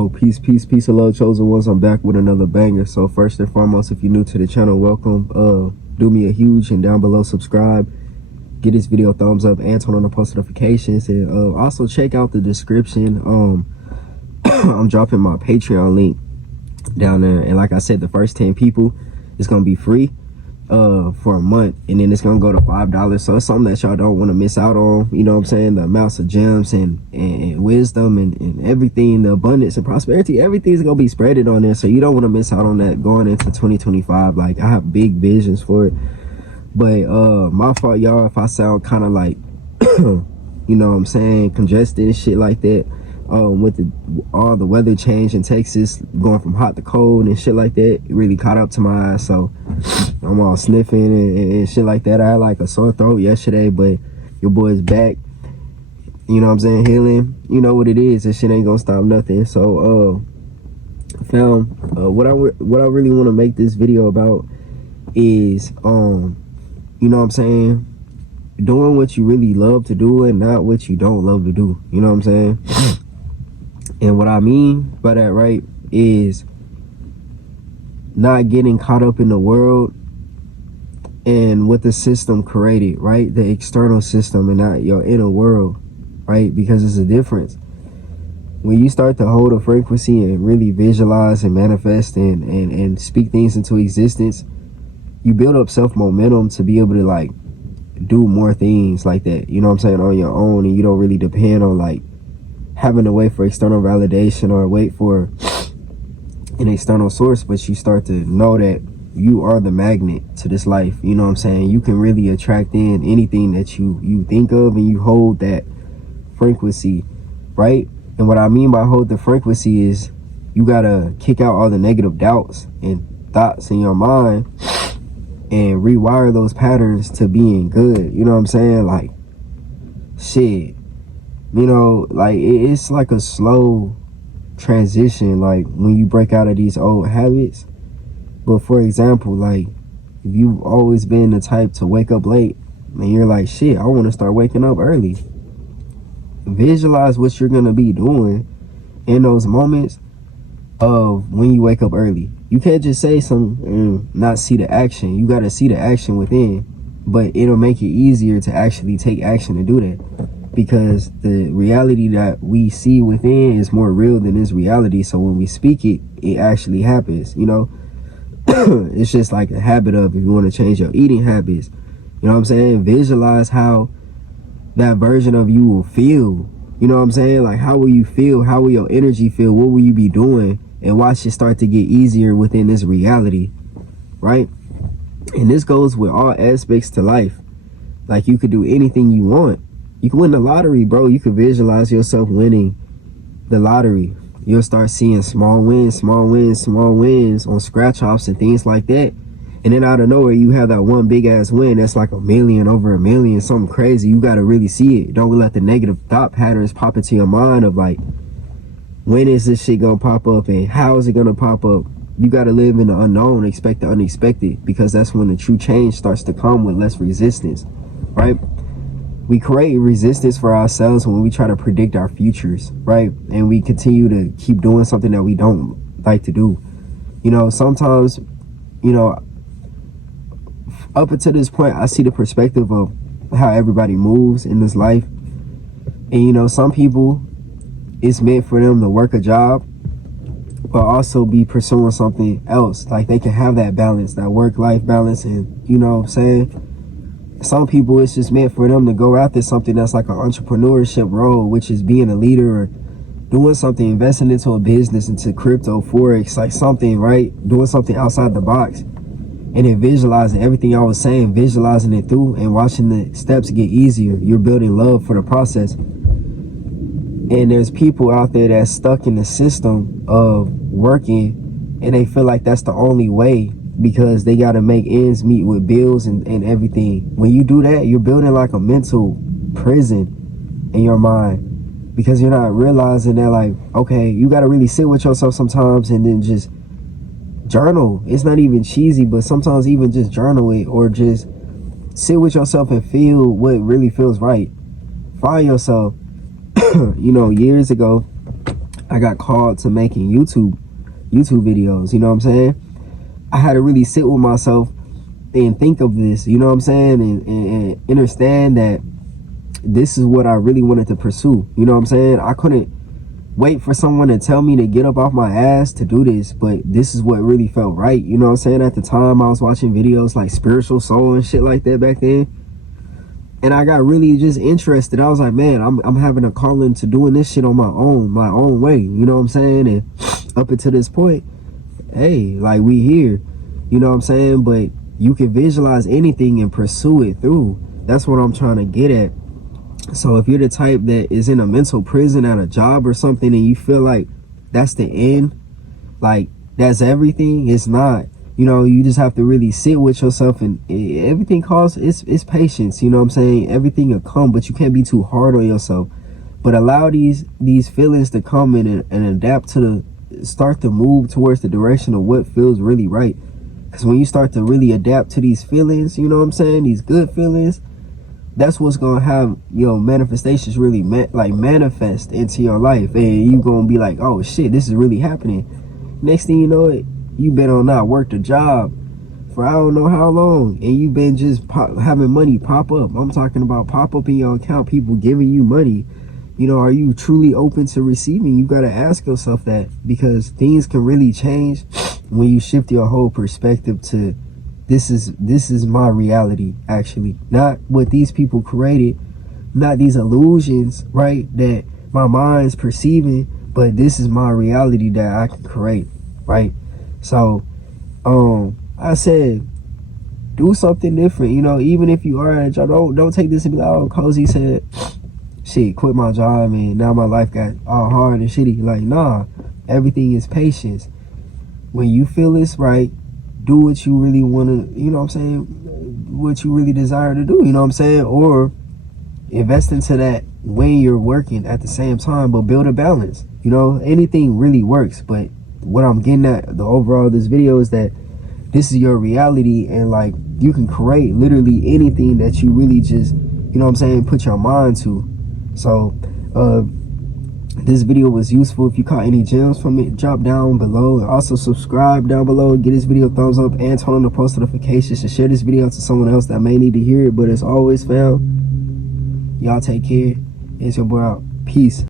Oh, peace, hello, chosen ones. I'm back with another banger. So first and foremost, if you're new to the channel, welcome. Do me a huge and down below subscribe. Get this video a thumbs up and turn on the post notifications. And also check out the description. I'm dropping my Patreon link down there. And like I said, the first 10 people, it's gonna be free for a month, and then it's gonna go to $5. So it's something that y'all don't want to miss out on. You know what I'm saying? The amounts of gems and wisdom and everything, the abundance and prosperity, everything's gonna be spreaded on there. So you don't want to miss out on that going into 2025. Like, I have big visions for it. But my fault, y'all, if I sound kind of like you know what I'm saying, congested and shit like that. With all the weather change in Texas, going from hot to cold and shit like that, it really caught up to my eyes. So I'm all sniffing and shit like that. I had like a sore throat yesterday, but your boy's back. You know what I'm saying? Healing. You know what it is. This shit ain't gonna stop nothing. So found what I really want to make this video about is you know what I'm saying, doing what you really love to do and not what you don't love to do. You know what I'm saying? And what I mean by that, right, is not getting caught up in the world and what the system created, right? The external system and not your inner world, right? Because it's a difference. When you start to hold a frequency and really visualize and manifest and speak things into existence, you build up self-momentum to be able to, like, do more things like that, you know what I'm saying, on your own. And you don't really depend on, like, having to wait for external validation or wait for an external source, but you start to know that you are the magnet to this life. You know what I'm saying? You can really attract in anything that you think of, and you hold that frequency, right? And what I mean by hold the frequency is you gotta kick out all the negative doubts and thoughts in your mind and rewire those patterns to being good. You know what I'm saying? Like, shit, you know, like, it's like a slow transition, like, when you break out of these old habits. But for example, like, if you've always been the type to wake up late and you're like, shit, I want to start waking up early, visualize what you're gonna be doing in those moments of when you wake up early. You can't just say something and not see the action. You got to see the action within, but it'll make it easier to actually take action to do that, because the reality that we see within is more real than this reality. So when we speak it, it actually happens, you know. It's just like a habit of, if you want to change your eating habits, you know what I'm saying, visualize how that version of you will feel. You know what I'm saying? Like, how will you feel? How will your energy feel? What will you be doing? And watch it start to get easier within this reality, right? And this goes with all aspects to life. Like, you could do anything you want. You can win the lottery, bro. You could visualize yourself winning the lottery. You'll start seeing small wins on scratch offs and things like that. And then out of nowhere, you have that one big ass win that's like $1 million, over $1 million, something crazy. You got to really see it. Don't let the negative thought patterns pop into your mind of, like, when is this shit gonna pop up and how is it gonna pop up? You got to live in the unknown, expect the unexpected, because that's when the true change starts to come with less resistance, right? We create resistance for ourselves when we try to predict our futures, right? And we continue to keep doing something that we don't like to do. You know, sometimes, you know, up until this point, I see the perspective of how everybody moves in this life. And, you know, some people, it's meant for them to work a job, but also be pursuing something else. Like, they can have that balance, that work-life balance. And, you know what I'm saying, some people, it's just meant for them to go after something that's like an entrepreneurship role, which is being a leader or doing something, investing into a business, into crypto, forex, like something, right? Doing something outside the box. And then visualizing everything I was saying, visualizing it through and watching the steps get easier. You're building love for the process. And there's people out there that's stuck in the system of working, and they feel like that's the only way because they got to make ends meet with bills and everything. When you do that, you're building like a mental prison in your mind, because you're not realizing that, like, okay, you got to really sit with yourself sometimes and then just journal. It's not even cheesy, but sometimes even just journal it, or just sit with yourself and feel what really feels right. Find yourself. You know, years ago, I got called to making YouTube videos, you know what I'm saying? I had to really sit with myself and think of this, you know what I'm saying? And understand that this is what I really wanted to pursue, you know what I'm saying? I couldn't wait for someone to tell me to get up off my ass to do this, but this is what really felt right, you know what I'm saying? At the time, I was watching videos like Spiritual Soul and shit like that back then, and I got really just interested. I was like, man, I'm having a calling to doing this shit on my own way, you know what I'm saying? And up until this point, hey, like, we here, you know what I'm saying? But you can visualize anything and pursue it through. That's what I'm trying to get at. So if you're the type that is in a mental prison at a job or something and you feel like that's the end, like that's everything, it's not. You know, you just have to really sit with yourself, and everything costs, it's patience, you know what I'm saying? Everything will come, but you can't be too hard on yourself. But allow these feelings to come in and adapt to start to move towards the direction of what feels really right. Because when you start to really adapt to these feelings, you know what I'm saying, these good feelings, that's what's gonna have your manifestations really manifest into your life, and you gonna be like, oh shit, this is really happening. Next thing you know, it you been on not worked a job for I don't know how long, and you been just having money pop up. I'm talking about pop up in your account, people giving you money. You know, are you truly open to receiving? You got to ask yourself that, because things can really change when you shift your whole perspective to this is my reality, actually, not what these people created, not these illusions, right, that my mind's perceiving, but this is my reality that I can create, right? So I said, do something different, you know, even if you are at a job. Don't take this and be like, oh, Cozy said shit, quit my job and now my life got all hard and shitty. Like, nah, everything is patience. When you feel it's right, do what you really want to, you know what I'm saying, what you really desire to do, you know what I'm saying? Or invest into that when you're working at the same time, but build a balance. You know, anything really works. But what I'm getting at, the overall of this video, is that this is your reality, and like, you can create literally anything that you really just, you know what I'm saying, put your mind to. So this video was useful. If you caught any gems from it, drop down below. Also subscribe down below, get this video a thumbs up, and turn on the post notifications to share this video to someone else that may need to hear it. But as always, fam, y'all take care. It's your boy out. Peace.